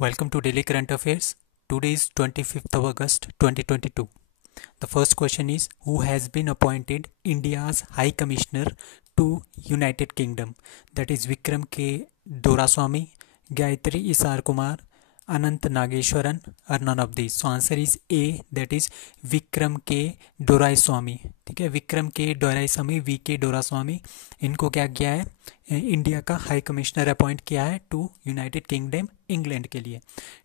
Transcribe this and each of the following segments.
Welcome to Daily Current Affairs. Today is 25th of August 2022. The first question is, who has been appointed India's High Commissioner to United Kingdom? That is Vikram K. Doraswamy, Gayatri Isar Kumar, Anant Nageshwaran, or none of these. So answer is A, that is Vikram K. Doraiswamy. ठीक है, विक्रम के डोराइस्वामी, we के डोरास्वामी, इनको क्या किया है, India का high commissioner appoint किया है टू यूनाइटेड किंगडम, इंग्लैंड के लिए।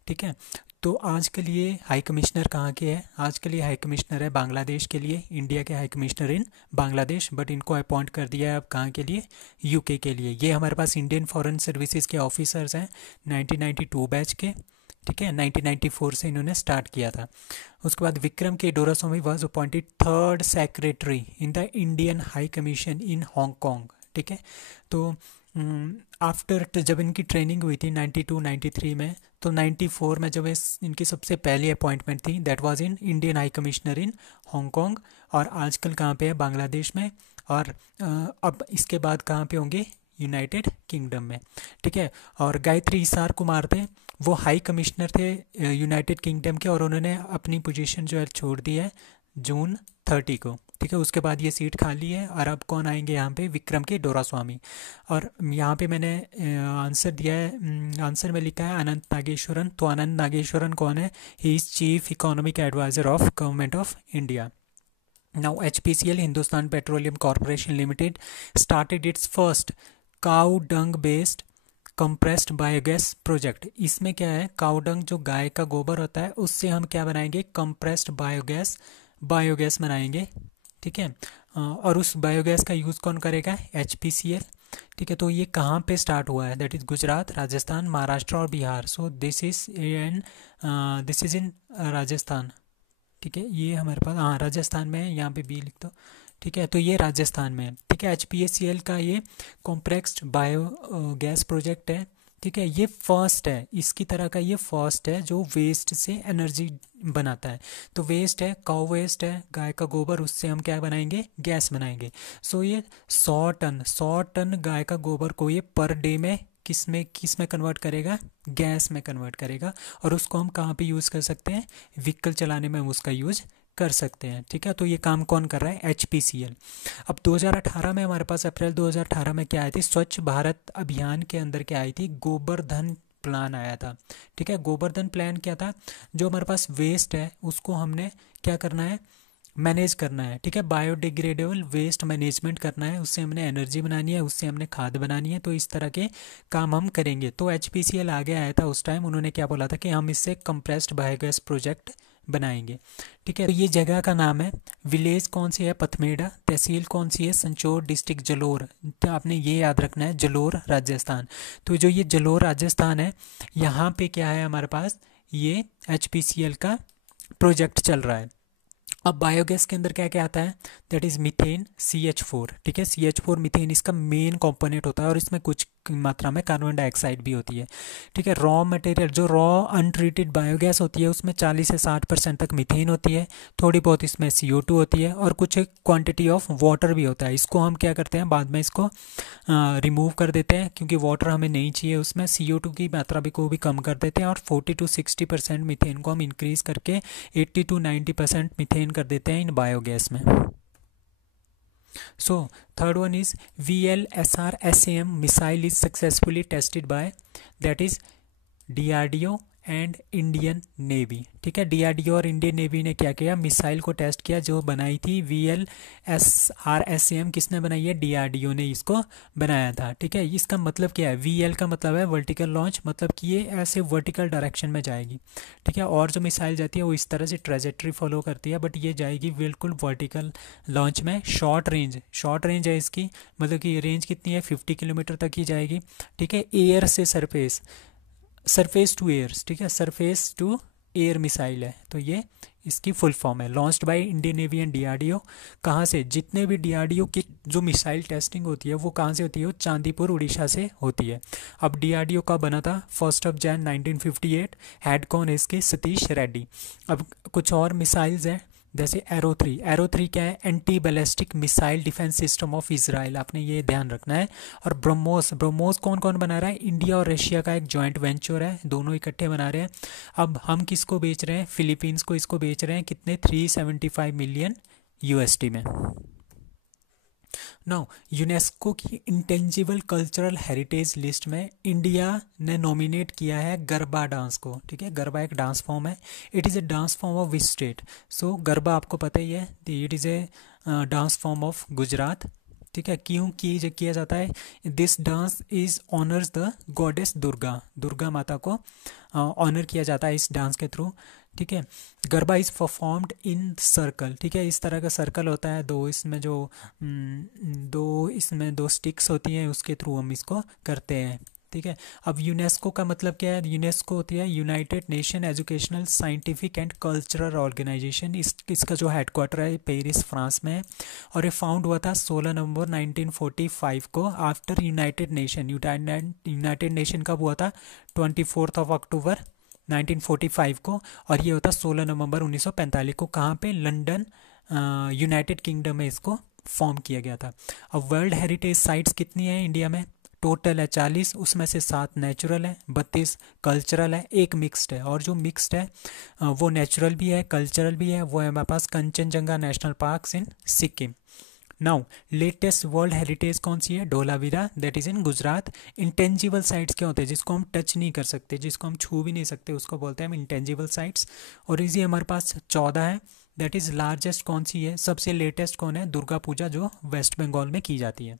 ठीक है, तो आज के लिए हाई कमिश्नर कहाँ के हैं? आज के लिए हाई कमिश्नर है बांग्लादेश के लिए, इंडिया के high commissioner in Bangladesh, but इनको अपॉइंट कर दिया है अब कहाँ के लिए? यूके के लिए। ये हमारे पास इंडियन फॉरेन सर्विसेज के ऑफिसर्स हैं 1992 बैच के। ठीक है, 1994 से इन्होंने स्टार्ट किया था। उसके बाद Vikram K Doraiswamy was appointed third secretary in the Indian high commission in Hong. ठीक है, तो आफ्टर जब इनकी ट्रेनिंग हुई थी 92-93 में, तो 94 में जब इनकी सबसे पहली अपॉइंटमेंट थी, that was in Indian high commissioner in Hong Kong, और आजकल कहाँ पे है? बांग्लादेश में। और अब इसके बाद कहाँ पे होंगे? यूनाइटेड किंगडम में। ठीक है, और गायत्री इसार कुमार थे, वो हाई कमिश्नर थे यूनाइटेड किंगडम के, और उन्होंने अपनी पोजीशन जो है छोड़ दी है जून 30 को। ठीक है, उसके बाद ये सीट खाली है, और अब कौन आएंगे यहाँ पे? विक्रम के डोरास्वामी। और यहाँ पे मैंने आंसर दिया है, आंसर में लिखा है अनंत नागेश्वरन। तो अनंत नागेश्वरन कौन है? He is chief economic adviser of government of India. Now HPCL, Hindustan Petroleum Corporation Limited, started its first cow dung based compressed biogas project। इसमें क्या है? काउ डंग जो गाय का गोबर होता है उससे हम क्या बनाएंगे? कंप्रेस्ड बायोगैस बनाएंगे। ठीक है, और उस बायोगैस का यूज़ कौन करेगा? HPCL। ठीक है, तो ये कहाँ पे स्टार्ट हुआ है? दैट इज़ गुजरात, राजस्थान, महाराष्ट्र और Bihar. So this is in Rajasthan. ठीक है, ये हमारे पास, हाँ, राजस्थान में है, यहाँ पे बी लिख दो। ठीक है, तो ये राजस्थान में है। ठीक है, HPCL का ये कॉम्प्लेक्स्ड बायो गैस प्रोजेक्ट है। ठीक है, ये फर्स्ट है, इसकी तरह का ये फर्स्ट है जो वेस्ट से एनर्जी बनाता है। तो वेस्ट है, काउ वेस्ट है, गाय का गोबर, उससे हम क्या बनाएंगे? गैस बनाएंगे। सो ये 100 टन गाय का गोबर को ये पर डे में किस में कन्वर्ट करेगा? गैस में कन्वर्ट करेगा, और उसको हम कहाँ पे यूज़ कर सकते हैं? व्हीकल चलाने में हम उसका यूज़ कर सकते हैं। ठीक है, तो ये काम कौन कर रहा है? HPCL। अब 2018 में हमारे पास, अप्रैल 2018 में क्या आई थी? स्वच्छ भारत अभियान के अंदर क्या आई थी? गोबर्धन प्लान आया था। ठीक है, गोबर्धन प्लान क्या था? जो हमारे पास वेस्ट है उसको हमने क्या करना है? मैनेज करना है। ठीक है, बायोडिग्रेडेबल वेस्ट मैनेजमेंट करना है, उससे हमने एनर्जी बनानी है, उससे हमने खाद बनानी है। तो इस तरह के काम हम करेंगे। तो HPCL आगे आया था उस टाइम, उन्होंने क्या बोला था कि हम इससे कंप्रेस्ड बायोगैस प्रोजेक्ट बनाएंगे। ठीक है, तो ये जगह का नाम है, विलेज कौन सी है? पथमेड़ा। तहसील कौन सी है? संचोर, डिस्ट्रिक्ट जलोर। तो आपने ये याद रखना है, जलोर राजस्थान। तो जो ये जलोर राजस्थान है, यहाँ पे क्या है हमारे पास? ये HPCL का प्रोजेक्ट चल रहा है। अब बायोगैस के अंदर क्या क्या आता है? That is methane, CH4। ठीक है, CH4 मीथेन इसका मेन कंपोनेंट होता है, और इसमें कुछ मात्रा में कार्बन डाइऑक्साइड भी होती है। ठीक है, रॉ मटेरियल जो रॉ अनट्रीटेड बायोगैस होती है उसमें 40 से 60% तक मीथेन होती है, थोड़ी बहुत इसमें CO2 होती है, और कुछ क्वांटिटी ऑफ वाटर भी होता है। इसको हम क्या करते हैं? बाद में इसको रिमूव कर देते हैं, क्योंकि वाटर हमें नहीं चाहिए उसमें। CO2 की मात्रा भी को भी कम कर देते हैं, और 40-60% मीथेन को हम इंक्रीज करके 80-90% मीथेन कर देते हैं इन बायोगैस में। So third one is VLSR-SAM missile is successfully tested by, that is DRDO and Indian navy. ठीक है, DRDO और इंडियन नेवी ने क्या किया? मिसाइल को टेस्ट किया जो बनाई थी VLSR-SAM। किसने बनाई है? DRDO ने इसको बनाया था। ठीक है, इसका मतलब क्या है? VL का मतलब है वर्टिकल लॉन्च, मतलब कि ये ऐसे वर्टिकल डायरेक्शन में जाएगी। ठीक है, और जो मिसाइल जाती है वो इस तरह से ट्रेजेक्ट्री फॉलो करती है, बट ये जाएगी बिल्कुल वर्टिकल लॉन्च में। शॉर्ट रेंज है इसकी, मतलब कि रेंज कितनी है? 50 किलोमीटर तक ही जाएगी। ठीक है, एयर से सरफेस टू एयर्स। ठीक है, सरफेस टू एयर मिसाइल है, तो ये इसकी फुल फॉर्म है। Launched by Indian navy and DRDO। कहाँ से? जितने भी DRDO की जो मिसाइल टेस्टिंग होती है वो कहाँ से होती है? वो चांदीपुर, उड़ीसा से होती है। अब DRDO का बना था 1 जनवरी 1958। हेड कौन है इसके? सतीश रेड्डी। अब कुछ और मिसाइल्स हैं जैसे एरो 3 क्या है, anti ballistic missile defence system of Israel, आपने ये ध्यान रखना है। और ब्रह्मोस कौन कौन बना रहा है, इंडिया और रशिया का एक जॉइंट वेंचर है, दोनों इकट्ठे बना रहे हैं। अब हम किसको बेच रहे हैं, फिलीपींस को इसको बेच रहे हैं, कितने, 375 मिलियन यूएसडी में। नाउ यूनेस्को की इंटेंजिबल कल्चरल हेरिटेज लिस्ट में इंडिया ने नॉमिनेट किया है गरबा डांस को, ठीक है। गरबा एक डांस फॉर्म है, it is a dance form of which state, so Garba आपको पता ही है, it is a dance form of Gujarat, ठीक है। क्यों किया जाता है, this dance is honours the goddess Durga, Durga माता को ऑनर किया जाता है इस डांस के थ्रू, ठीक है। Garba is performed in circle, ठीक है, इस तरह का सर्कल होता है, दो स्टिक्स होती हैं, उसके थ्रू हम इसको करते हैं, ठीक है। अब यूनेस्को का मतलब क्या है, यूनेस्को होती है united nation educational scientific and cultural organisation, इसका जो हेडक्वार्टर है पेरिस फ्रांस में है, और ये फाउंड हुआ था 16 नवंबर 1945 को आफ्टर यूनाइटेड नेशन कब हुआ था, 24 अक्टूबर 1945 को, और ये होता 16 नवंबर 1945 को, कहाँ पे, लंदन, यूनाइटेड किंगडम में इसको फॉर्म किया गया था। अब वर्ल्ड हेरिटेज साइट्स कितनी है इंडिया में, टोटल है 40, उसमें से 7 नेचुरल है, 32 कल्चरल है, एक मिक्स्ड है, और जो मिक्स्ड है वो नेचुरल भी है कल्चरल भी है, वो है हमारे पास Kanchenjunga national park in Sikkim. Now latest world heritage कौन सी है, Dholavira, that is in Gujarat. Intangible sites क्या होते हैं, जिसको हम टच नहीं कर सकते, जिसको हम छू भी नहीं सकते, उसको बोलते हैं हम इंटेंजिबल साइट्स, और इसी हमारे पास 14 है। दैट इज लार्जेस्ट कौन सी है, सबसे लेटेस्ट कौन है, दुर्गा पूजा, जो वेस्ट बंगाल में की जाती है।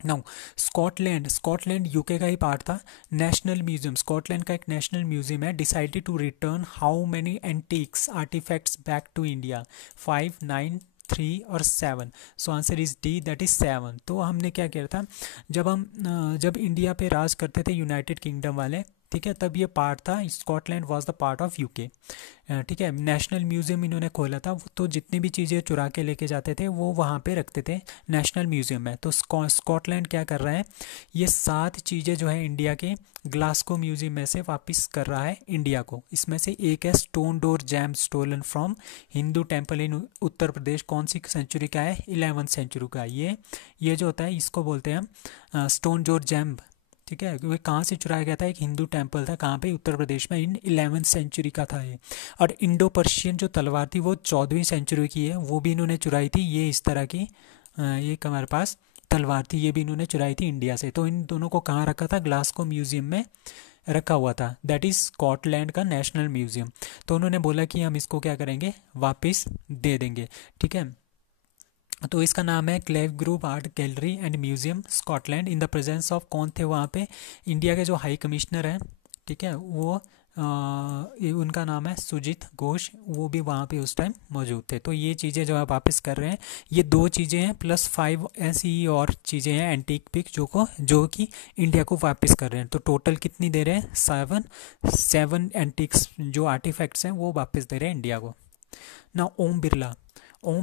नाउ स्कॉटलैंड यूके का ही पार्ट था। नेशनल म्यूजियम, स्कॉटलैंड का एक नेशनल म्यूजियम है, decided to return how many antiques artifacts back to India, 5, 9, 3 और 7, so answer is D, that is 7। तो हमने क्या किया था, जब इंडिया पे राज करते थे यूनाइटेड किंगडम वाले, ठीक है, तब ये पार्ट था, Scotland was the part of UK, ठीक है। नेशनल म्यूजियम इन्होंने खोला था, तो जितनी भी चीज़ें चुरा के लेके जाते थे वो वहाँ पे रखते थे नेशनल म्यूजियम में। तो स्कॉटलैंड क्या कर रहा है, ये 7 चीज़ें जो है इंडिया के ग्लासगो म्यूजियम में से वापस कर रहा है इंडिया को। इसमें से एक है stone door jamb stolen from Hindu temple in Uttar Pradesh, कौन सी सेंचुरी का है, 11वीं सेंचुरी का। ये जो होता है इसको बोलते हैं हम स्टोन डोर जैम, ठीक है। क्योंकि कहाँ से चुराया गया था, एक हिंदू टेम्पल था, कहाँ पे, उत्तर प्रदेश में, इन 11वीं सेंचुरी का था ये। और इंडो पर्शियन जो तलवार थी वो 14वीं सेंचुरी की है, वो भी इन्होंने चुराई थी, ये इस तरह की ये हमारे पास तलवार थी, ये भी इन्होंने चुराई थी इंडिया से। तो इन दोनों को कहाँ रखा था, ग्लासगो म्यूजियम में रखा हुआ था, दैट इज़ स्कॉटलैंड का नेशनल म्यूजियम। तो उन्होंने बोला कि हम इसको क्या करेंगे, वापस दे देंगे, ठीक है। तो इसका नाम है Kelvingrove art gallery and museum Scotland, in the presence of कौन थे वहाँ पे, इंडिया के जो हाई कमिश्नर हैं, ठीक है, वो उनका नाम है सुजीत घोष, वो भी वहाँ पे उस टाइम मौजूद थे। तो ये चीज़ें जो आप वापस कर रहे हैं, ये 2 चीज़ें हैं, प्लस 5 ऐसी और चीज़ें हैं एंटीक पिक जो कि इंडिया को वापस कर रहे हैं। तो टोटल कितनी दे रहे हैं, 7 एंटिक्स जो आर्टिफैक्ट्स हैं वो वापस दे रहे हैं इंडिया को। ना ओम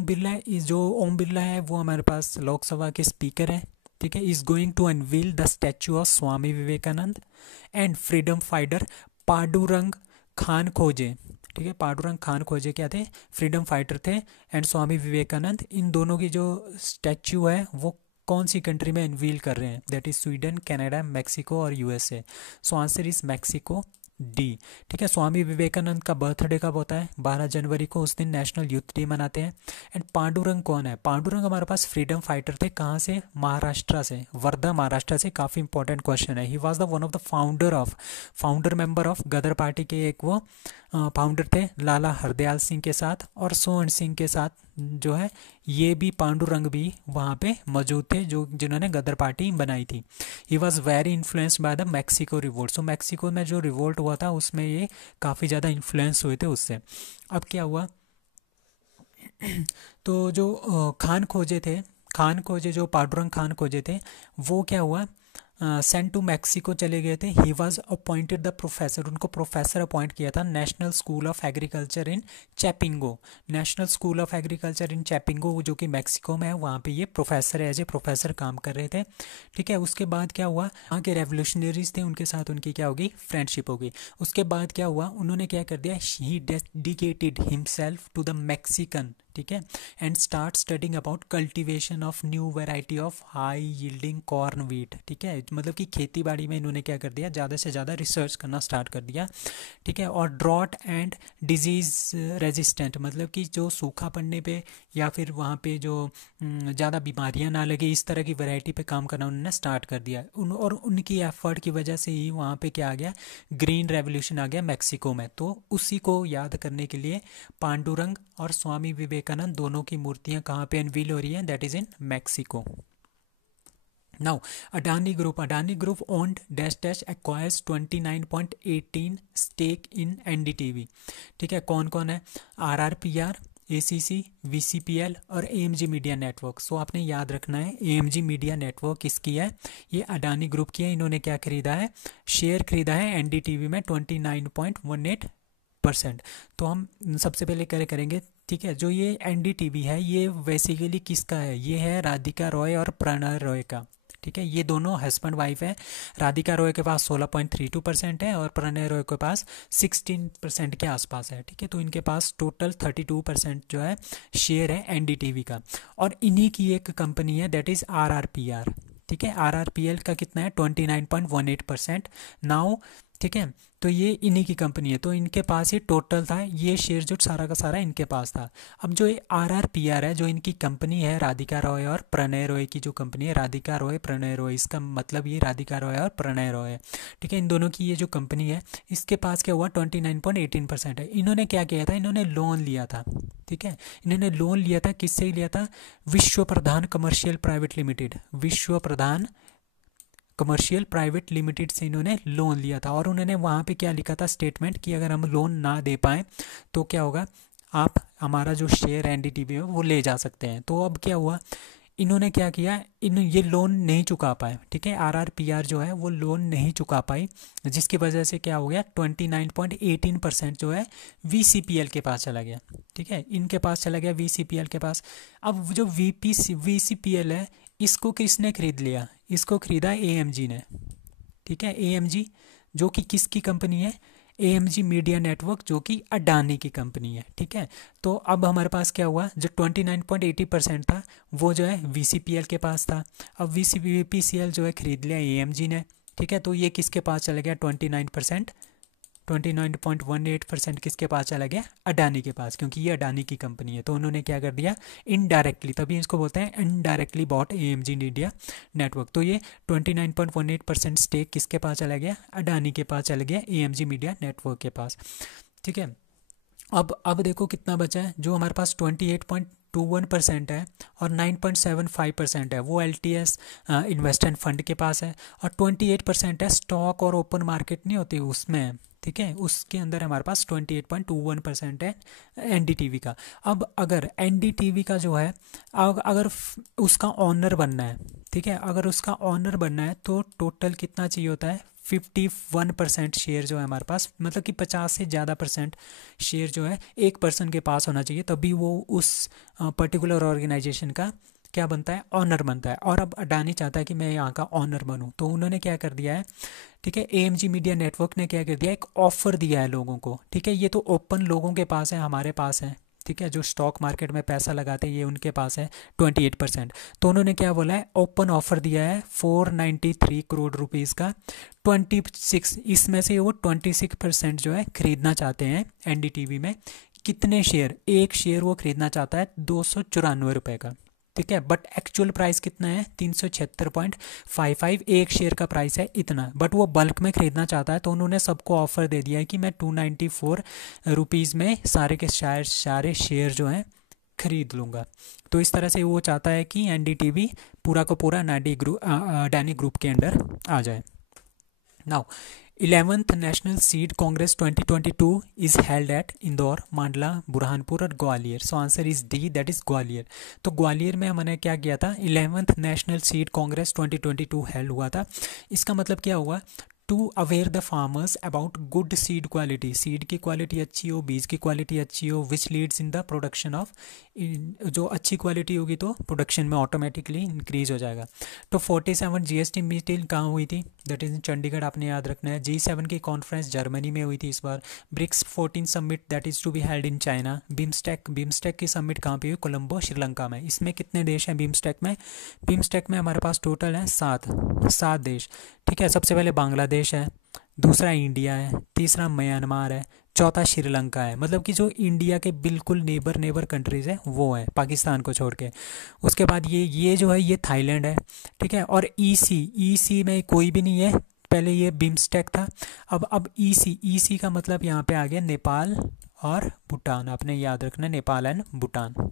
बिरला है वो हमारे पास लोकसभा के स्पीकर हैं, ठीक है। Is going to unveil the statue of Swami Vivekananda and freedom fighter Pandurang Khankhoje, ठीक है। पांडुरंग खान खोजे क्या थे, फ्रीडम फाइटर थे, एंड स्वामी विवेकानंद, इन दोनों की जो स्टैचू है वो कौन सी कंट्री में अनवील कर रहे हैं, that is Sweden, Canada, Mexico और USA. So answer is Mexico, D, ठीक है। स्वामी विवेकानंद का बर्थडे कब होता है, 12 जनवरी को, उस दिन नेशनल यूथ डे मनाते हैं। एंड पांडुरंग कौन है, पांडुरंग हमारे पास फ्रीडम फाइटर थे, कहाँ से, महाराष्ट्र से, वर्धा महाराष्ट्र से, काफ़ी इंपॉर्टेंट क्वेश्चन है। He was the one of the founder member of Ghadar party के, एक वो फाउंडर थे लाला हरदयाल सिंह के साथ और सोहन सिंह के साथ, जो है ये भी पांडुरंग भी वहाँ पे मौजूद थे, जिन्होंने गदर पार्टी बनाई थी। He was very influenced by the Mexico revolt, so Mexico में जो रिवोल्ट हुआ था उसमें ये काफ़ी ज़्यादा इन्फ्लुएंस हुए थे उससे। अब क्या हुआ तो जो खान खोजे जो पांडुरंग खान खोजे थे, वो क्या हुआ, सेंट टू मैक्सिको चले गए थे। He was appointed the professor, उनको प्रोफेसर अपॉइंट किया था national school of agriculture in Chapingo. National school of agriculture in Chapingo जो कि मैक्सिको में है, वहाँ पे ये प्रोफेसर एज ए प्रोफेसर काम कर रहे थे। ठीक है, उसके बाद क्या हुआ, वहाँ के रेवोल्यूशनरीज थे, उनके साथ उनकी क्या होगी, फ्रेंडशिप होगी। उसके बाद क्या हुआ, उन्होंने क्या कर दिया, he dedicated himself to the Mexican, ठीक है, and start studying about cultivation of new variety of high yielding corn wheat. ठीक है, मतलब कि खेती बाड़ी में इन्होंने क्या कर दिया, ज़्यादा से ज़्यादा रिसर्च करना स्टार्ट कर दिया। ठीक है, और ड्रॉट एंड डिजीज़ रेजिस्टेंट, मतलब कि जो सूखा पड़ने पे या फिर वहाँ पे जो ज़्यादा बीमारियाँ ना लगे, इस तरह की वैरायटी पे काम करना उन्होंने स्टार्ट कर दिया। और उनकी एफर्ट की वजह से ही वहाँ पे क्या आ गया, ग्रीन रेवोल्यूशन आ गया मैक्सिको में। तो उसी को याद करने के लिए पांडुरंग और स्वामी विवेकानंद दोनों की मूर्तियां कहाँ पे अनवील हो रही हैं, that is in Mexico. Now Adani group owned dash dash acquires 29.18 stake in NDTV. ठीक है, कौन कौन है, आरआरपीआर, एसीसी, वीसीपीएल और एएमजी मीडिया नेटवर्क। सो आपने याद रखना है, एएमजी मीडिया नेटवर्क किसकी है, ये अडानी ग्रुप की है। इन्होंने क्या खरीदा है, शेयर खरीदा है एनडीटीवी में 29.18%। तो हम सबसे पहले करेंगे, ठीक है, जो ये एनडीटीवी है ये बेसिकली किसका है, ये है राधिका रॉय और प्रणय रॉय का। ठीक है, ये दोनों हस्बैंड वाइफ है। राधिका रॉय के पास 16.32% है और प्रणय रॉय के पास 16% के आसपास है। ठीक है, तो इनके पास टोटल 32% जो है शेयर है एनडीटीवी का। और इन्हीं की एक कंपनी है दैट इज आरआरपीआर। ठीक है, आरआरपीएल का कितना है, 29.18% नाउ। ठीक है, तो ये इन्हीं की कंपनी है, तो इनके पास ये टोटल था, ये शेयर जो सारा का सारा इनके पास था। अब जो ये आरआरपीआर है, जो इनकी कंपनी है राधिका रॉय और प्रणय रॉय की जो कंपनी है, राधिका रॉय प्रणय रॉय, इसका मतलब ये राधिका रॉय और प्रणय रॉय है। ठीक है, इन दोनों की ये जो कंपनी है, इसके पास क्या हुआ, 29.18% है। इन्होंने क्या किया था, इन्होंने लोन लिया था। ठीक है, इन्होंने लोन लिया था, किससे लिया था, विश्व प्रधान कमर्शियल प्राइवेट लिमिटेड, विश्व प्रधान कमर्शियल प्राइवेट लिमिटेड से इन्होंने लोन लिया था। और उन्होंने वहाँ पे क्या लिखा था स्टेटमेंट, कि अगर हम लोन ना दे पाएँ तो क्या होगा, आप हमारा जो शेयर एनडीटीवी है वो ले जा सकते हैं। तो अब क्या हुआ, इन्होंने क्या किया, ये लोन नहीं चुका पाए। ठीक है, आरआरपीआर जो है वो लोन नहीं चुका पाई, जिसकी वजह से क्या हो गया, 29.18% जो है वीसीपीएल के पास चला गया। ठीक है, इनके पास चला गया वीसीपीएल के पास। अब जो वीसीपीएल है, इसको किसने खरीद लिया, इसको खरीदा एएमजी ने। ठीक है, एएमजी जो कि किसकी कंपनी है, एएमजी मीडिया नेटवर्क जो कि अडानी की कंपनी है। ठीक है, तो अब हमारे पास क्या हुआ, जो 29.80% था वो जो है वीसीपीएल के पास था। अब वीसीपीएल जो है खरीद लिया एएमजी ने। ठीक है, तो ये किसके पास चला गया, 29.18% किसके पास चला गया, अडानी के पास, क्योंकि ये अडानी की कंपनी है। तो उन्होंने क्या कर दिया, इनडायरेक्टली, तभी इसको बोलते हैं indirectly bought AMG media network. तो ये 29.18% स्टेक किसके पास चला गया, अडानी के पास चला गया, एएमजी मीडिया नेटवर्क के पास। ठीक है, अब देखो कितना बचा है, जो हमारे पास 28.21% है और 9.75% है वो एलटीएस इन्वेस्टमेंट फंड के पास है, और 28% है स्टॉक और ओपन मार्केट नहीं होती उसमें है। ठीक है, उसके अंदर हमारे पास 28.21% है एनडीटीवी का। अब अगर एनडीटीवी का जो है, अगर उसका ऑनर बनना है, ठीक है, अगर उसका ऑनर बनना है तो टोटल कितना चाहिए होता है, 51% शेयर जो है हमारे पास, मतलब कि 50 से ज़्यादा % शेयर जो है एक पर्सन के पास होना चाहिए, तभी वो उस पर्टिकुलर ऑर्गेनाइजेशन का क्या बनता है, ऑनर बनता है। और अब अडानी चाहता है कि मैं यहाँ का ऑनर बनूँ, तो उन्होंने क्या कर दिया है, ठीक है, एएमजी मीडिया नेटवर्क ने क्या कर दिया, एक ऑफर दिया है लोगों को। ठीक है, ये तो ओपन लोगों के पास है, हमारे पास है। ठीक है, जो स्टॉक मार्केट में पैसा लगाते हैं ये उनके पास है 28%। तो उन्होंने क्या बोला है, ओपन ऑफर दिया है 493 करोड़ रुपीज़ का, 26, इसमें से वो 26% जो है खरीदना चाहते हैं एनडीटीवी में। कितने शेयर, एक शेयर वो खरीदना चाहता है 294 रुपये का। ठीक है, बट एक्चुअल प्राइस कितना है, 376.55 एक शेयर का प्राइस है इतना, बट वो बल्क में खरीदना चाहता है। तो उन्होंने सबको ऑफर दे दिया है कि मैं 294 रुपीज़ में सारे के सारे शेयर जो हैं खरीद लूँगा। तो इस तरह से वो चाहता है कि एनडीटीवी पूरा का पूरा अडानी ग्रुप के अंडर आ जाए। Now 11th national seed Congress 2022 is held at Indore, मांडला, बुरहानपुर और ग्वालियर। सो answer is D, that is Gwalior. तो ग्वालियर में हमने क्या किया था, 11th national seed Congress 2022 held हुआ था। इसका मतलब क्या हुआ, to aware the farmers about good seed quality, seed की क्वालिटी अच्छी हो, बीज की क्वालिटी अच्छी हो, which leads in the production of, जो अच्छी क्वालिटी होगी तो प्रोडक्शन में ऑटोमेटिकली इंक्रीज हो जाएगा। तो 47 जीएसटी मीटिंग कहाँ हुई थी, दैट इज इन चंडीगढ़, आपने याद रखना है। G7 की कॉन्फ्रेंस जर्मनी में हुई थी इस बार। BRICS 14 summit that is to be held in China. BIMSTEC की समिट कहाँ पे हुई, कोलंबो, श्रीलंका में। इसमें कितने देश हैं बिम्स्टेक में, बिम्स्टेक में हमारे पास टोटल है सात देश, ठीक है। सबसे पहले बांग्लादेश है, दूसरा इंडिया है, तीसरा म्यांमार है, चौथा श्रीलंका है। मतलब कि जो इंडिया के बिल्कुल नेबर कंट्रीज़ है वो है, पाकिस्तान को छोड़ के। उसके बाद ये जो है ये थाईलैंड है, ठीक है। और ईसी में कोई भी नहीं है, पहले ये बिम्स्टेक था, अब ईसी का मतलब यहाँ पे आ गया नेपाल और भूटान। आपने याद रखना, नेपाल एंड भूटान।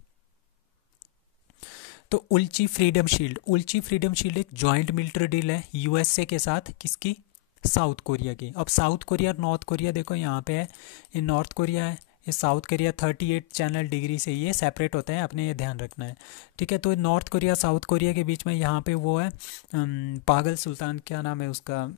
तो उल्ची फ्रीडम शील्ड एक जॉइंट मिलिट्री डील है यूएसए के साथ, किसकी, साउथ कोरिया की। अब साउथ कोरिया और नॉर्थ कोरिया देखो यहाँ पे है, ये नॉर्थ कोरिया है, ये साउथ कोरिया 38 चैनल डिग्री से ये सेपरेट होते हैं, आपने ये ध्यान रखना है, ठीक है। तो नॉर्थ कोरिया साउथ कोरिया के बीच में यहाँ पे वो है पागल सुल्तान, क्या नाम है उसका,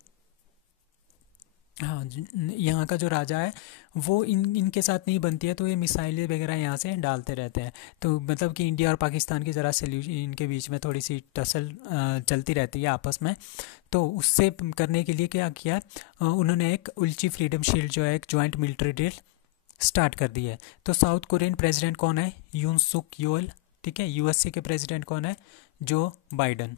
हाँ यहाँ का जो राजा है वो इनके साथ नहीं बनती है, तो ये मिसाइलें वगैरह यहाँ से डालते रहते हैं। तो मतलब कि इंडिया और पाकिस्तान की ज़रा सल्यूशन, इनके बीच में थोड़ी सी टसल चलती रहती है आपस में। तो उससे करने के लिए क्या किया, उन्होंने एक उल्ची फ्रीडम शील्ड जो है एक जॉइंट मिलिट्री डील स्टार्ट कर दी है। तो साउथ कोरियन प्रेसिडेंट कौन है, यून सुक योल, ठीक है। यूएसए के प्रेसिडेंट कौन है, जो बाइडन।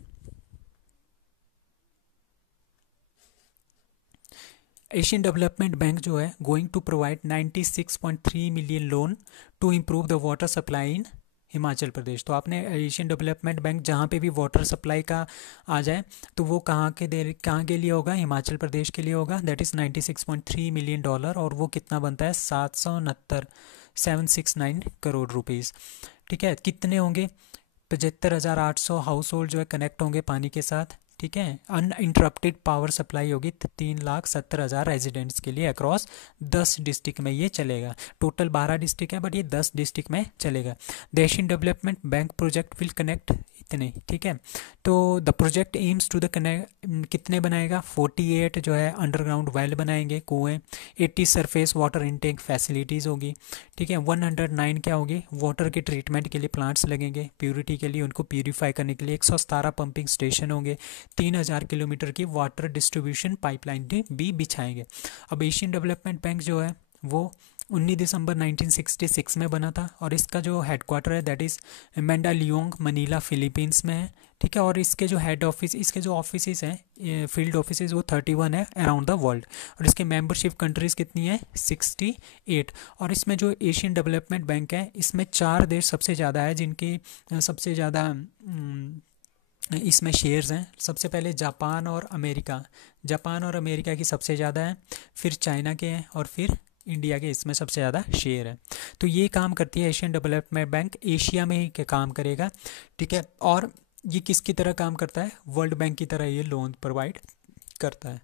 एशियन डेवलपमेंट बैंक जो है going to provide 96.3 million loan to improve the water supply in Himachal Pradesh. तो आपने एशियन डेवलपमेंट बैंक जहाँ पे भी वाटर सप्लाई का आ जाए तो वो कहाँ के लिए होगा, हिमाचल प्रदेश के लिए होगा। दैट इज़ 96.3 मिलियन डॉलर, और वो कितना बनता है, 769 करोड़ रुपीज़, ठीक है। कितने होंगे, 75,800 हाउस होल्ड जो है कनेक्ट होंगे पानी के साथ, ठीक है। अनइंटरप्टेड पावर सप्लाई होगी 3,70,000 रेजिडेंट्स के लिए अक्रॉस 10 डिस्ट्रिक्ट में ये चलेगा। टोटल 12 डिस्ट्रिक्ट है बट ये 10 डिस्ट्रिक्ट में चलेगा। The Asian development bank project will connect इतने, ठीक है। तो the project aims to the connect, कितने बनाएगा, 48 जो है अंडरग्राउंड वेल बनाएंगे, कुएँ, 80 सरफेस वाटर इनटेक फैसिलिटीज़ होगी, ठीक है। 109 क्या होगी, वाटर के ट्रीटमेंट के लिए प्लांट्स लगेंगे, प्योरिटी के लिए उनको प्यूरीफाई करने के लिए 117 पंपिंग स्टेशन होंगे, 3,000 किलोमीटर की वाटर डिस्ट्रीब्यूशन पाइपलाइन भी बिछाएंगे। अब एशियन डेवलपमेंट बैंक जो है वो 19 दिसंबर 1966 में बना था, और इसका जो हेडक्वार्टर है दैट इज़ मैंडालियोंग, मनीला, फिलीपींस में है, ठीक है। और इसके जो हेड ऑफिस, इसके जो ऑफिसेज हैं, फील्ड ऑफिसेज, वो 31 है अराउंड द वर्ल्ड, और इसके मेंबरशिप कंट्रीज़ कितनी है, 68। और इसमें जो एशियन डेवलपमेंट बैंक है इसमें 4 देश सबसे ज़्यादा है जिनकी सबसे ज़्यादा इसमें शेयर्स हैं। सबसे पहले जापान और अमेरिका की सबसे ज़्यादा है, फिर चाइना के हैं, और फिर इंडिया के इसमें सबसे ज़्यादा शेयर है। तो ये काम करती है एशियन डेवलपमेंट बैंक, एशिया में ही काम करेगा, ठीक है। और ये किसकी तरह काम करता है, वर्ल्ड बैंक की तरह ये लोन प्रोवाइड करता है।